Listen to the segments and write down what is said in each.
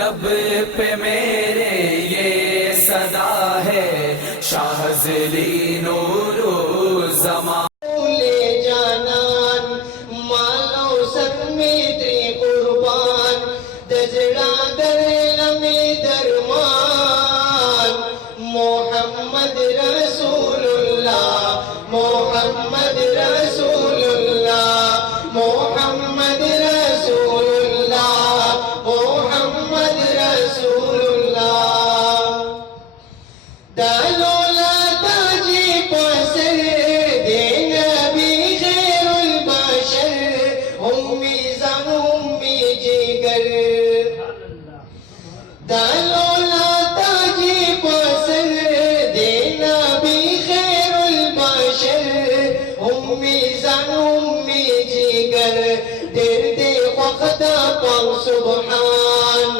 لب پہ میرے یہ صدا ہے شاہزلی نور زمان لے جانان مالو سمیتری قربان دجڑا در لمی درمان محمد رسول اللہ محمد رسول اللہ محمد رسول اللہ محمد رسول اللہ دلولا تاجی پسر دے نبی خیر البشر امی زن امی جگر دلولا تاجی پسر دے نبی خیر البشر امی زن امی جگر دیر دے وقت پاک سبحان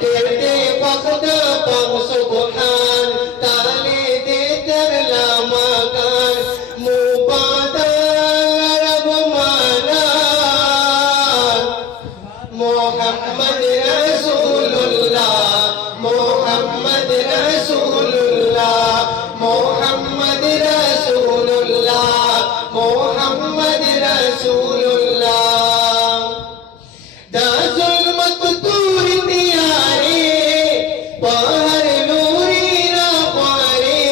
دیر دے وقت پاک سبحان تالے دے در لامکان مبادر رب مانان محمد رسول اللہ محمد رسول اللہ محمد رسول اللہ محمد رسول اللہ دا ظلمت تور دیارے باہر نوری را پارے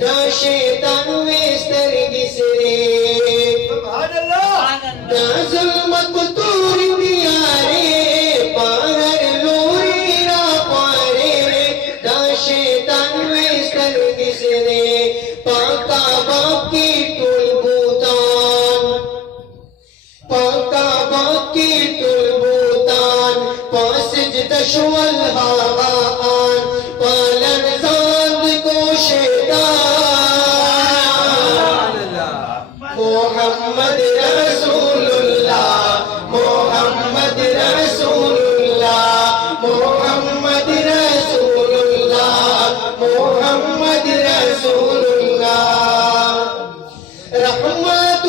دا شیطان ویستر گسرے دا ظلمت تور دیارے باہر نوری را پارے دا شیطان ویستر گسرے پاکا باپ کی ٹول بوتان پاکا باپ کی ٹول بوتان پاسجد شوال ہاوان پالن زاند کو شیطان محمد رسول اللہ محمد رسول اللہ محمد رسول اللہ محمد رسول اللہ رحمت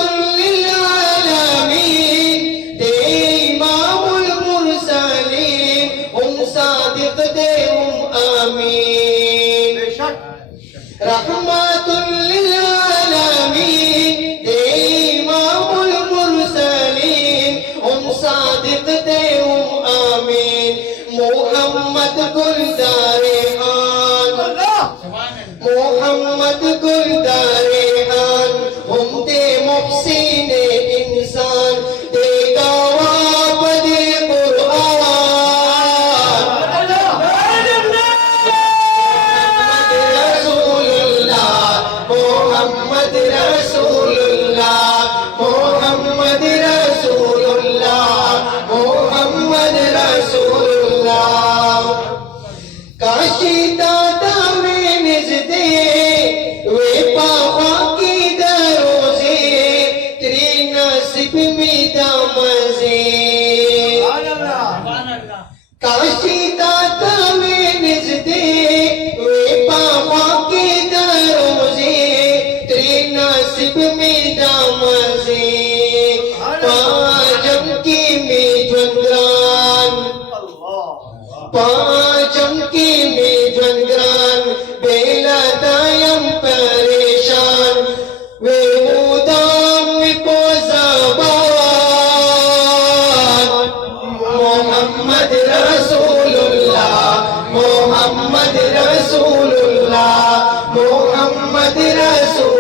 للعالمین دے امام المرسلین ہم صادق دے ہم آمین رحمت للعالمین دے امام المرسلین ہم صادق دے ہم آمین محمد گلدار خان محمد گلدار خان ہم دے محسن انسان دے گواہ دے قرآن محمد رسول اللہ محمد رسول اللہ محمد رسول اللہ محمد رسول اللہ کاشی دادا میں نزدے وے پاپا کی دروزے تری نصیب میں دامزے کاشی دادا میں نزدے وے پاپا کی دروزے تری نصیب میں دامزے پاجم کی میں جنگران پاجم کی میں جنگران بیلا دائم پریشان وے مدام کو زبان محمد رسول اللہ محمد رسول اللہ محمد رسول